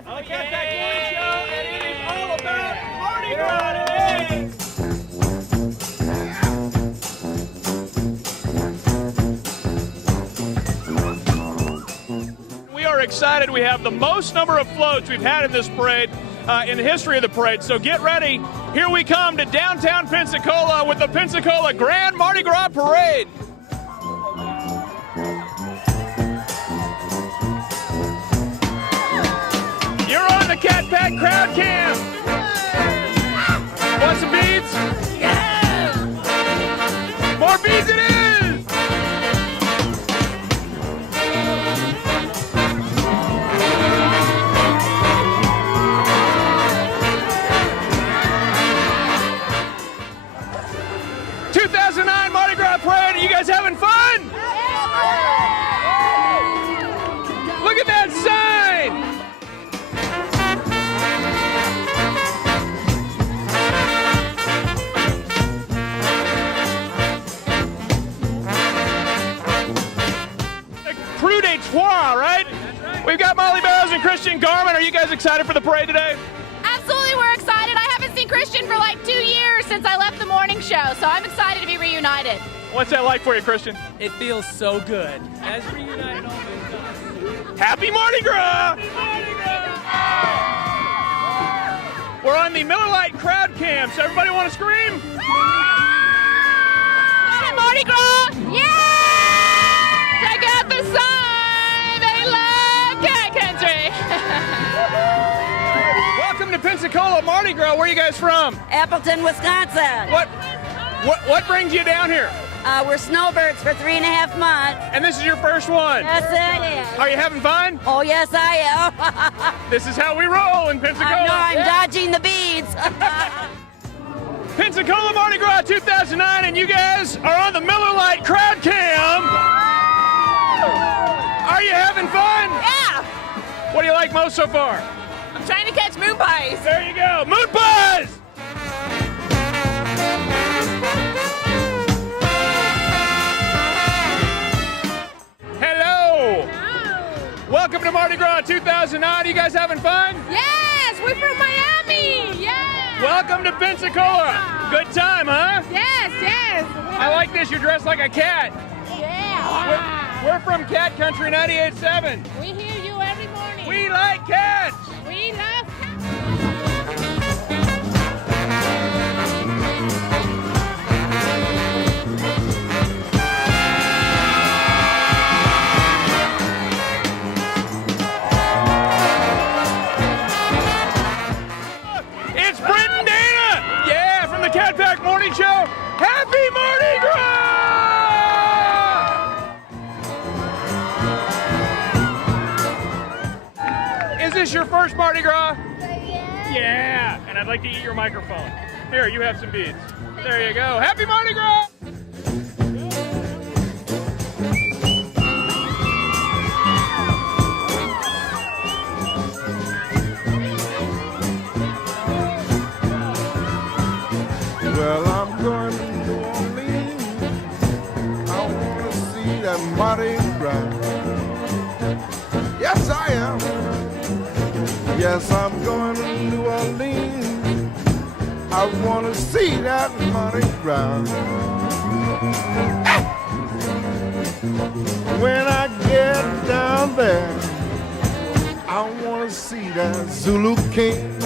Dana from the Catback Morning Show, and it is all about Mardi Gras today. We are excited. We have the most number of floats we've had in this parade in the history of the parade. So get ready. Here we come to downtown Pensacola with the Pensacola Grand Mardi Gras Parade. You're on the Catback Crowd Cam. Want some beads? Yeah! More beads it is! Mardi Gras Parade, are you guys having fun? Look at that sign! Crew de Trois, right? We've got Molly Bells and Christian Garmin. Are you guys excited for the parade today? Absolutely, we're excited. I haven't seen Christian for like 2 years since I left the morning show, so I'm excited to be reunited. What's that like for you, Christian? It feels so good. As reunited all those. Happy Mardi Gras! Mardi Gras! We're on the Miller Lite crowd cam, so everybody want to scream? Happy Mardi Gras! Yeah! Check out the sign! They love Cat Country! Welcome to Pensacola Mardi Gras. Where are you guys from? Appleton, Wisconsin. What brings you down here? We're snowbirds for 3.5 months. And this is your first one? Yes, it is. Are you having fun? Oh, yes, I am. This is how we roll in Pensacola. I know, I'm dodging the beads. Pensacola Mardi Gras 2009, and you guys are on the Miller Lite crowd cam. Are you having fun? Yeah! What do you like most so far? I'm trying to catch moon pies. There you go, moon pies! Hello! Welcome to Mardi Gras 2009. Are you guys having fun? Yes, we're from Miami. Yeah. Welcome to Pensacola. Good time, huh? Yes, yes. I like this. You're dressed like a cat. Yeah. We're from Cat Country 98.7. We hear you every morning. We like cats. We love cats. It's Brent and Dana! Yeah, from the Catback Morning Show. Happy Mardi Gras! Is this your first Mardi Gras? Yeah, and I'd like to eat your microphone. Here, you have some beads. There you go. Happy Mardi Gras! Well, I'm going to New Orleans. I want to see that Mardi Gras. Yes, I am. Yes, I'm going to New Orleans. I want to see that Mardi Gras. When I get down there, I want to see that Zulu King.